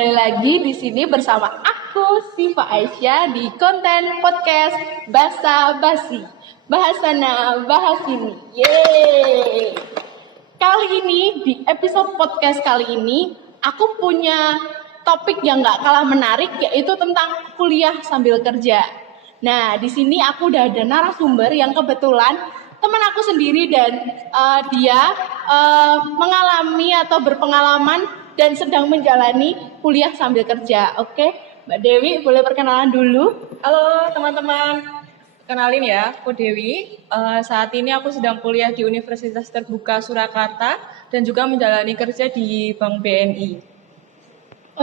kembali lagi di sini bersama aku Siva Aisyah di konten podcast Basa Basi. Bahasana bahas ini. Yeay. Kali ini di episode podcast kali ini aku punya topik yang gak kalah menarik, yaitu tentang kuliah sambil kerja. Nah, di sini aku udah ada narasumber yang kebetulan teman aku sendiri dan dia mengalami atau berpengalaman dan sedang menjalani kuliah sambil kerja. Oke, Mbak Dewi boleh perkenalan dulu? Halo teman-teman, kenalin ya, aku Dewi. Saat ini aku sedang kuliah di Universitas Terbuka Surakarta dan juga menjalani kerja di Bank BNI.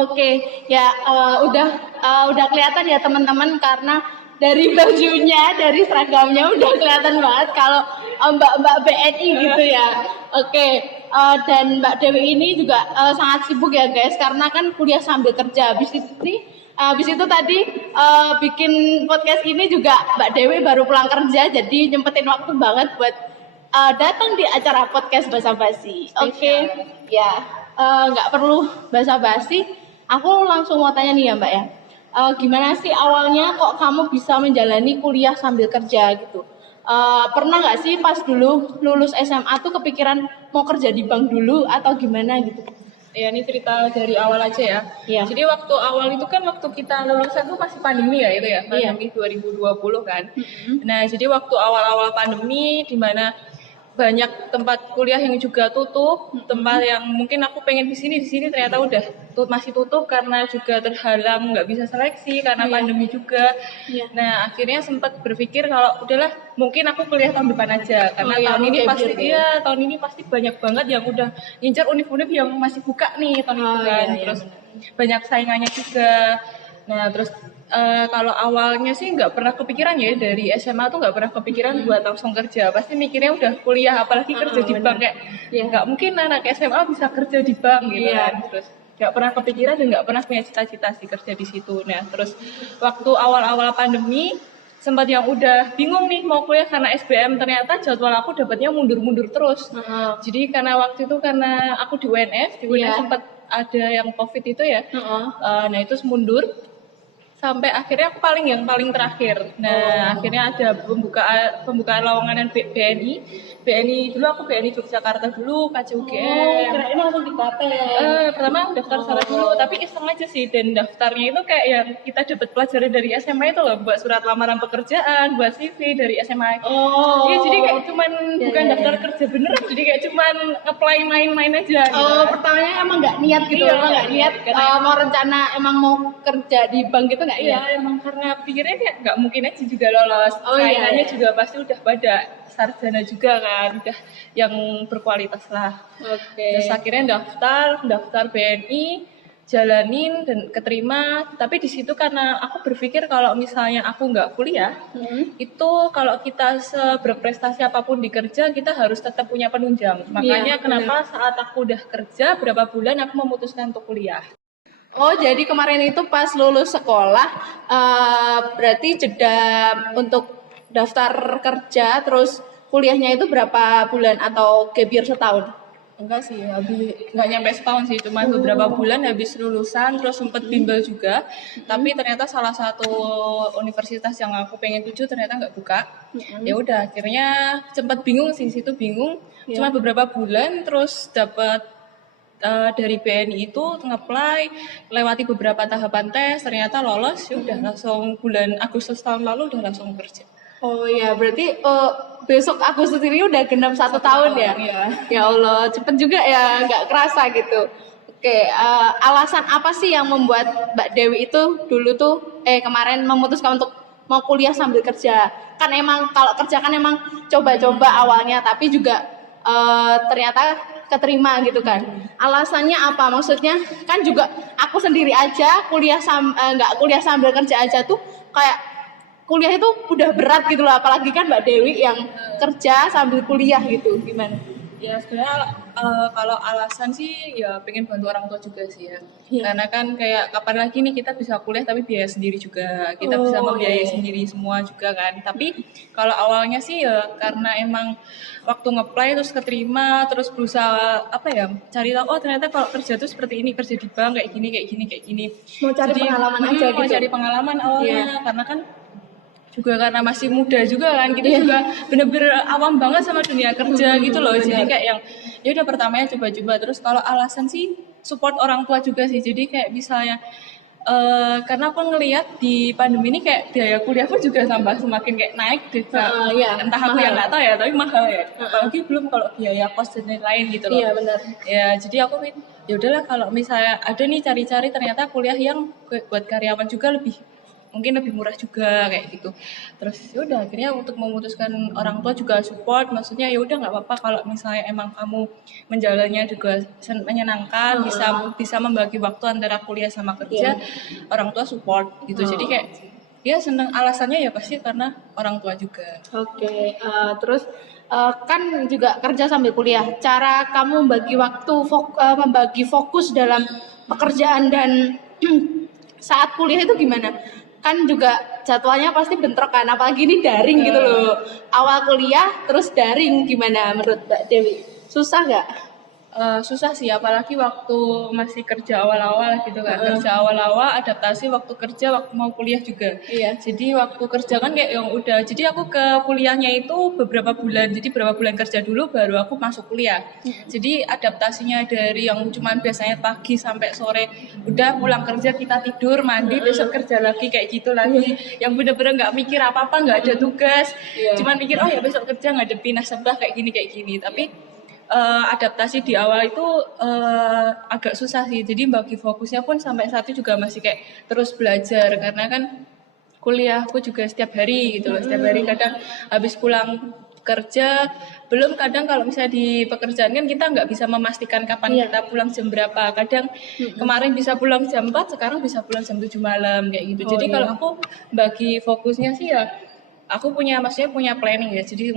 Oke, ya udah kelihatan ya teman-teman, karena dari bajunya, dari seragamnya udah kelihatan banget kalau Mbak BNI gitu ya. Oke, dan Mbak Dewi ini juga sangat sibuk ya guys, karena kan kuliah sambil kerja. Habis itu tadi bikin podcast ini juga Mbak Dewi baru pulang kerja, jadi nyempetin waktu banget buat datang di acara podcast Basa Basi. Oke, ya nggak perlu basa-basi, aku langsung mau tanya nih ya Mbak ya. Gimana sih awalnya kok kamu bisa menjalani kuliah sambil kerja gitu? Pernah nggak sih pas dulu lulus SMA tuh kepikiran mau kerja di bank dulu atau gimana gitu? Ya, ini cerita dari awal aja ya. Iya. Jadi waktu awal itu kan waktu kita lulusan tuh masih pandemi ya itu ya, pandemi 2020 kan. Nah, jadi waktu awal-awal pandemi di mana banyak tempat kuliah yang juga tutup, tempat yang mungkin aku pengen di sini ternyata udah masih tutup karena juga terhalang nggak bisa seleksi karena pandemi juga. Nah, akhirnya sempat berpikir kalau udahlah mungkin aku kuliah tahun depan aja karena tahun ini pasti banyak banget yang udah ngincar univ-univ yang masih buka nih tahun itu kan. Terus banyak saingannya juga. Nah, terus kalau awalnya sih nggak pernah kepikiran ya, dari SMA tuh nggak pernah kepikiran buat langsung kerja. Pasti mikirnya udah kuliah, apalagi kerja di bank, kayak ya nggak mungkin anak SMA bisa kerja di bank gitu kan. Terus nggak pernah kepikiran dan nggak pernah punya cita-cita sih kerja di situ. Nah, terus waktu awal-awal pandemi sempat yang udah bingung nih mau kuliah karena SBM, ternyata jadwal aku dapatnya mundur-mundur terus. Jadi karena waktu itu karena aku di UNS sempat ada yang COVID itu ya. Nah, itu mundur sampai akhirnya aku yang paling terakhir. Nah, akhirnya ada pembukaan lowongan BNI dulu, aku BNI Yogyakarta dulu, KCUGM. Kirain langsung di Pertama daftar sana dulu, tapi iseng aja sih, dan daftarnya itu kayak yang kita dapat pelajaran dari SMA itu loh, buat surat lamaran pekerjaan, buat CV dari SMA. Iya, jadi kayak cuman bukan daftar kerja beneran, jadi kayak cuman apply main-main aja gitu. Pertamanya emang nggak niat gitu, emang nggak niat mau rencana emang mau kerja di bank gitu nggak? Iya, emang karena pikirnya kayak nggak mungkin aja juga lolos. Saingannya juga pasti udah pada sarjana juga kan, udah yang berkualitas lah. Terus akhirnya daftar BNI, jalanin dan keterima. Tapi di situ karena aku berpikir kalau misalnya aku nggak kuliah, itu kalau kita berprestasi apapun di kerja, kita harus tetap punya penunjang. Makanya kenapa saat aku udah kerja berapa bulan aku memutuskan untuk kuliah. Oh, jadi kemarin itu pas lulus sekolah, berarti jeda untuk daftar kerja, terus kuliahnya itu berapa bulan atau gap year setahun? Enggak sih, nggak nyampe setahun sih, cuma beberapa bulan habis lulusan, terus sempet bimbel juga. Tapi ternyata salah satu universitas yang aku pengen tuju ternyata nggak buka. Ya udah, akhirnya sempat bingung sih, situ bingung. Cuma beberapa bulan, terus dapat dari BNI itu nge-apply, lewati beberapa tahapan tes, ternyata lolos. Ya udah langsung bulan Agustus tahun lalu udah langsung kerja. Oh iya, berarti besok Agustus ini udah genap 1 tahun ya? Iya. Ya Allah, cepet juga ya, nggak kerasa gitu. Oke, alasan apa sih yang membuat Mbak Dewi itu dulu tuh kemarin memutuskan untuk mau kuliah sambil kerja? Kan emang kalau kerja kan emang coba-coba awalnya, tapi juga ternyata keterima gitu kan. Alasannya apa? Maksudnya kan juga aku sendiri aja nggak kuliah sambil kerja aja tuh kayak kuliah itu udah berat gitu loh, apalagi kan Mbak Dewi yang kerja sambil kuliah gitu. Gimana? Ya sebenarnya kalau alasan sih ya pengen bantu orang tua juga sih ya. Iya. Karena kan kayak kapan lagi nih kita bisa kuliah tapi biaya sendiri juga. Kita bisa Oh, membiayai iya. sendiri semua juga kan. Tapi kalau awalnya sih ya karena emang waktu ngeplay terus keterima terus berusaha apa ya cari tahu oh ternyata kalau kerja tuh seperti ini, kerja di bank kayak gini kayak gini kayak gini. Mau cari Jadi pengalaman aja mau gitu. cari pengalaman awalnya Iya. karena kan juga karena masih muda juga kan kita juga bener-bener awam banget sama dunia kerja gitu loh jadi kayak yang ya udah pertamanya coba-coba terus kalau alasan sih support orang tua juga sih jadi kayak misalnya karena aku ngelihat di pandemi ini kayak biaya kuliah pun juga tambah semakin kayak naik deh Iya, entah aku yang nggak tahu ya tapi mahal ya apalagi belum kalau biaya kos dan lain-lain gitu loh Iya, benar. ya jadi aku ya udahlah kalau misalnya ada nih cari-cari ternyata kuliah yang buat karyawan juga mungkin lebih murah juga kayak gitu terus ya udah akhirnya untuk memutuskan orang tua juga support maksudnya ya udah nggak apa-apa kalau misalnya emang kamu menjalannya juga menyenangkan bisa membagi waktu antara kuliah sama kerja orang tua support gitu jadi kayak dia seneng alasannya ya pasti karena orang tua juga. Oke, terus kan juga kerja sambil kuliah. Cara kamu membagi fokus dalam pekerjaan dan saat kuliah itu gimana? Kan juga jadwalnya pasti bentrok kan, apalagi ini daring gitu loh. Awal kuliah terus daring gimana menurut Mbak Dewi? Susah nggak? Susah sih apalagi waktu masih kerja awal-awal gitu kan kerja awal-awal adaptasi waktu kerja waktu mau kuliah juga Iya. jadi waktu kerja kan kayak yang udah jadi aku ke kuliahnya itu beberapa bulan jadi beberapa bulan kerja dulu baru aku masuk kuliah jadi adaptasinya dari yang cuman biasanya pagi sampai sore udah pulang kerja kita tidur mandi besok kerja lagi kayak gitu lagi yang bener-bener nggak mikir apa-apa nggak ada tugas cuman mikir oh ya besok kerja ngadepin nasabah kayak gini tapi adaptasi di awal itu agak susah sih. Jadi bagi fokusnya pun sampai saat itu juga masih kayak terus belajar karena kan kuliahku juga setiap hari gitu loh. Setiap hari kadang habis pulang kerja belum kadang kalau misalnya di pekerjaan kan kita nggak bisa memastikan kapan kita pulang jam berapa kadang kemarin bisa pulang jam 4 sekarang bisa pulang jam 7 malam kayak gitu jadi kalau aku bagi fokusnya sih ya aku maksudnya punya planning ya. Jadi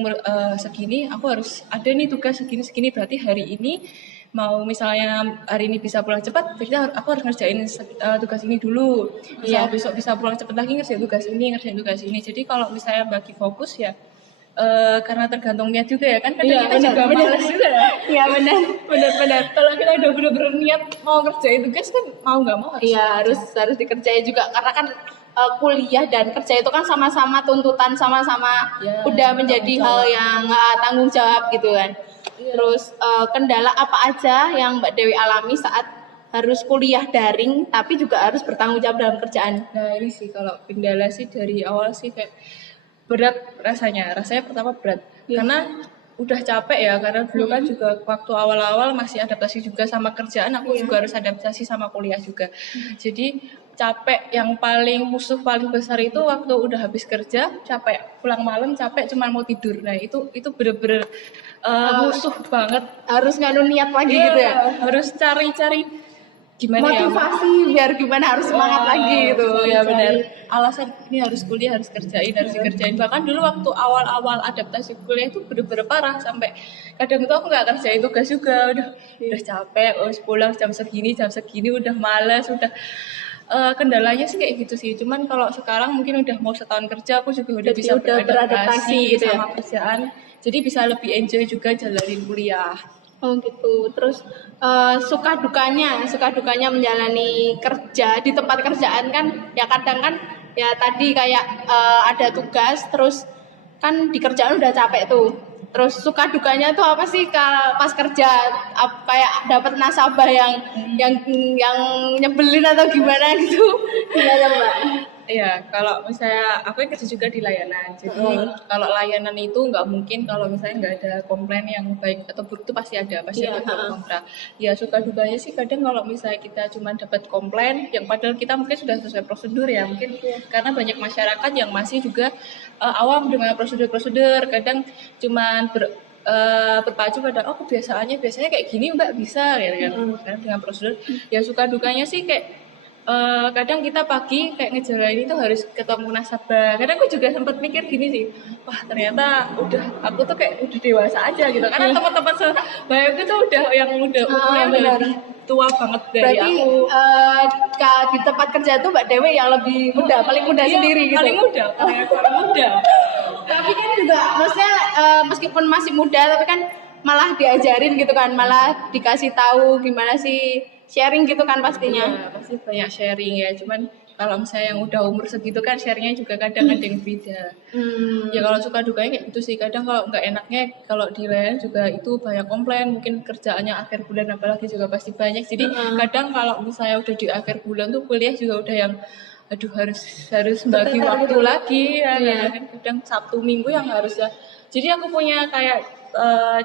segini aku harus ada nih tugas segini berarti hari ini mau misalnya hari ini bisa pulang cepat, berarti aku harus ngerjain tugas ini dulu. Besok bisa pulang cepat lagi ngerjain tugas ini. Jadi kalau misalnya bagi fokus ya karena tergantung niat juga ya kan kadang kita juga malas juga ya. Iya benar. Kalau kita udah bener-bener niat mau ngerjain tugas kan mau nggak mau Iya harus dikerjain juga karena kan kuliah dan kerja itu kan sama-sama tuntutan sama-sama udah menjadi hal yang tanggung jawab gitu kan. Terus kendala apa aja yang Mbak Dewi alami saat harus kuliah daring tapi juga harus bertanggung jawab dalam kerjaan? Nah ini sih kalau kendala sih dari awal sih kayak berat rasanya pertama berat karena udah capek ya karena dulu kan juga waktu awal-awal masih adaptasi juga sama kerjaan aku juga harus adaptasi sama kuliah juga jadi capek yang musuh paling besar itu waktu udah habis kerja capek pulang malam capek cuma mau tidur nah itu bener-bener musuh banget Harus nganu niat lagi gitu ya harus cari gimana motivasi biar gimana harus semangat lagi gitu ya benar alasan ini harus kuliah harus dikerjain bahkan dulu waktu awal-awal adaptasi kuliah itu bener-bener parah sampai kadang tuh aku nggak kerjain tugas juga udah capek pulang jam segini udah malas udah kendalanya sih kayak gitu sih cuman kalau sekarang mungkin udah mau setahun kerja aku juga udah bisa beradaptasi gitu sama kerjaan jadi bisa lebih enjoy juga jalanin kuliah. Oh gitu. Terus suka dukanya menjalani kerja di tempat kerjaan kan ya kadang kan ya tadi kayak ada tugas terus kan di kerjaan udah capek tuh. Terus suka dukanya tuh apa sih kalau pas kerja kayak dapat nasabah yang nyebelin atau gimana gitu? Gimana Mbak? Iya, kalau misalnya aku kerja juga di layanan, jadi kalau layanan itu nggak mungkin kalau misalnya nggak ada komplain yang baik atau buruk itu pasti ada pro kontra. Ya suka dukanya sih kadang kalau misalnya kita cuma dapat komplain, yang padahal kita mungkin sudah sesuai prosedur ya, mungkin karena banyak masyarakat yang masih juga awam dengan prosedur-prosedur, kadang cuma berpacu pada biasanya kayak gini mbak bisa ya kan dengan prosedur. Ya suka dukanya sih kayak kadang kita pagi kayak ngejalanin itu harus ketemu nasabah. Kadang aku juga sempat mikir gini sih, wah ternyata aku tuh kayak udah dewasa aja gitu. Karena teman-teman sebayangku tuh udah yang udah umurnya udah tua banget dari Berarti aku. di tempat kerja tuh Mbak Dewi yang lebih muda, paling muda Iya, sendiri gitu. paling muda. Tapi kan juga maksudnya meskipun masih muda tapi kan malah diajarin gitu kan, malah dikasih tahu gimana sih sharing gitu kan pastinya. Iya, pasti banyak sharing ya. Cuman kalau misalnya yang udah umur segitu kan sharingnya juga kadang ada yang beda. Ya kalau suka dukanya kayak gitu sih. Kadang kalau nggak enaknya kalau di layanan juga itu banyak komplain. Mungkin kerjaannya akhir bulan apalagi juga pasti banyak. Jadi kadang kalau misalnya udah di akhir bulan tuh kuliah juga udah yang aduh harus bagi waktu lagi ya. Kadang Sabtu Minggu yang harus ya. Jadi aku punya kayak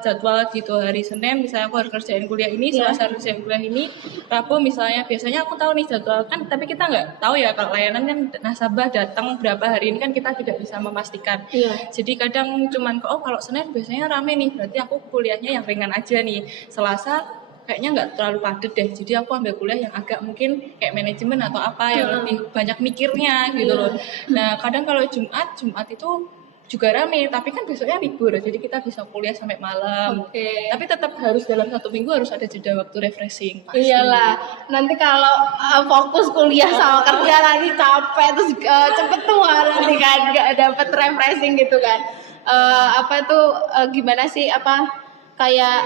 jadwal gitu, hari Senin misalnya aku harus kerjain kuliah ini, Selasa harus kerjain kuliah ini, Rabu misalnya biasanya aku tahu nih jadwal kan, tapi kita nggak tahu ya kalau layanan kan nasabah datang berapa hari ini kan kita tidak bisa memastikan. Jadi kadang cuman kalau Senin biasanya rame nih, berarti aku kuliahnya yang ringan aja nih. Selasa kayaknya nggak terlalu padat deh, jadi aku ambil kuliah yang agak mungkin kayak manajemen atau apa yang lebih banyak mikirnya gitu loh. Nah kadang kalau Jumat itu juga rame, tapi kan besoknya libur, jadi kita bisa kuliah sampai malam. Tapi tetap harus dalam 1 minggu harus ada jeda waktu refreshing. Pasti. Iyalah, nanti kalau fokus kuliah sama kerja lagi capek terus cepet tua nanti kan nggak dapet refreshing gitu kan. Gimana sih kayak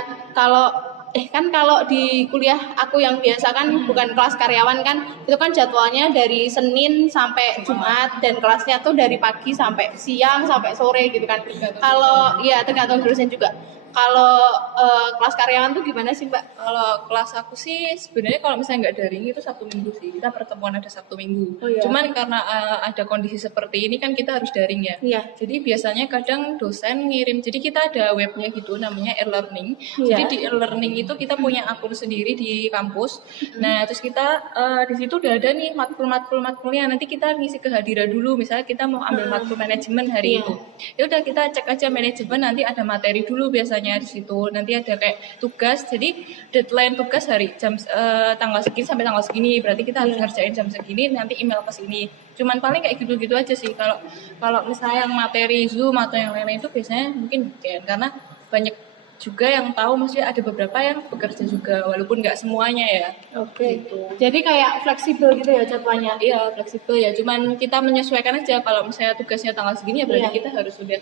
kalau di kuliah aku yang biasa kan bukan kelas karyawan kan, itu kan jadwalnya dari Senin sampai Jumat dan kelasnya tuh dari pagi sampai siang sampai sore gitu kan. Kalau ya tergantung jurusan juga. Kalau kelas karyawan tuh gimana sih Mbak? Kalau kelas aku sih sebenarnya kalau misalnya nggak daring itu Sabtu Minggu sih, kita pertemuan ada Sabtu Minggu. Cuman karena ada kondisi seperti ini kan kita harus daring ya. Jadi biasanya kadang dosen ngirim, jadi kita ada webnya gitu namanya e-learning. Jadi di e-learning itu kita punya akun sendiri di kampus. Nah terus kita di situ udah ada nih matkul-matkulnya. Nanti kita ngisi kehadiran dulu. Misalnya kita mau ambil matkul manajemen hari itu, ya udah kita cek aja manajemen, nanti ada materi dulu biasanya di situ. Nanti ada kayak tugas, jadi deadline tugas hari tanggal segini sampai tanggal segini, berarti kita harus ngerjain jam segini, nanti email ke sini. Cuman paling kayak gitu-gitu aja sih. Kalau misalnya yang materi Zoom atau yang lain-lain itu biasanya mungkin weekend, karena banyak juga yang tahu, maksudnya ada beberapa yang bekerja juga walaupun nggak semuanya ya. Gitu. Jadi kayak fleksibel gitu ya jadwalnya. Iya fleksibel ya, cuman kita menyesuaikan aja. Kalau misalnya tugasnya tanggal segini ya berarti kita harus sudah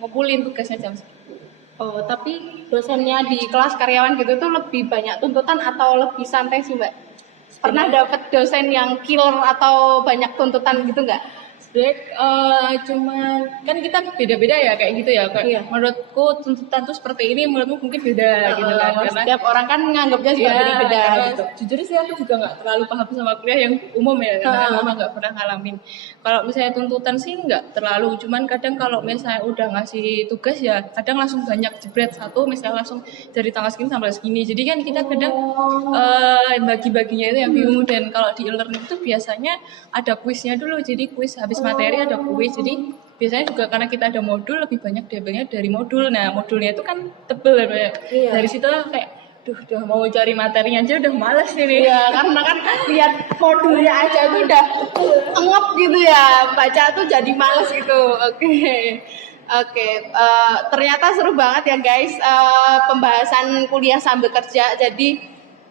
ngumpulin tugasnya jam segini. Tapi dosennya di kelas karyawan gitu tuh lebih banyak tuntutan atau lebih santai sih Mbak? Pernah dapet dosen yang killer atau banyak tuntutan gitu nggak? Cuman kan kita beda-beda ya kayak gitu ya. Kayak menurutku tuntutan tuh seperti ini, menurutmu mungkin beda gitu kan. Karena setiap orang kan nganggapnya juga beda-beda gitu. Jujur sih aku juga nggak terlalu paham sama kuliah yang umum ya, karena memang nggak pernah ngalamin. Kalau misalnya tuntutan sih nggak terlalu, cuman kadang kalau misalnya udah ngasih tugas ya kadang langsung banyak jebret satu, misalnya langsung dari tanggal segini sampai segini. Jadi kan kita kadang bagi-baginya itu yang bingung. Dan kalau di e-learning itu biasanya ada kuisnya dulu, jadi kuis habis materi ada kuis. Jadi biasanya juga karena kita ada modul, lebih banyak diambilnya dari modul. Nah modulnya itu kan tebel ya. Dari situ kayak udah mau cari materinya aja udah malas ini. Iya, karena kan lihat modulnya aja tuh udah ngep gitu ya, baca tuh jadi males gitu. Oke, ternyata seru banget ya guys, pembahasan kuliah sambil kerja. Jadi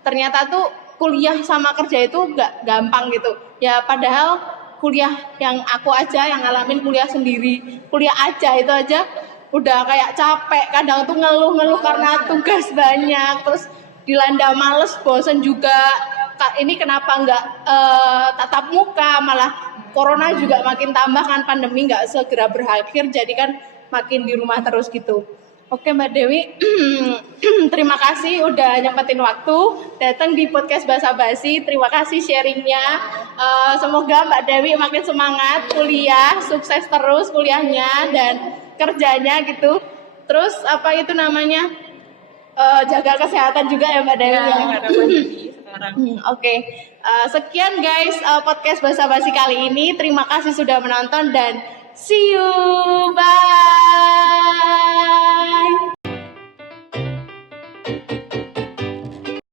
ternyata tuh kuliah sama kerja itu gak gampang gitu ya, padahal kuliah yang aku aja yang ngalamin kuliah sendiri, kuliah aja itu aja udah kayak capek, kadang tuh ngeluh karena tugas banyak, terus dilanda males, bosen juga. Ini kenapa nggak tatap muka, malah corona juga makin tambah kan, pandemi nggak segera berakhir, jadi kan makin di rumah terus gitu. Oke Mbak Dewi, terima kasih udah nyempetin waktu datang di podcast Basa Basi. Terima kasih sharingnya. Semoga Mbak Dewi makin semangat kuliah, sukses terus kuliahnya dan kerjanya gitu. Terus jaga kesehatan juga ya Mbak Dewi. Sekarang. Oke. Sekian guys podcast Basa Basi kali ini. Terima kasih sudah menonton dan see you. Bye.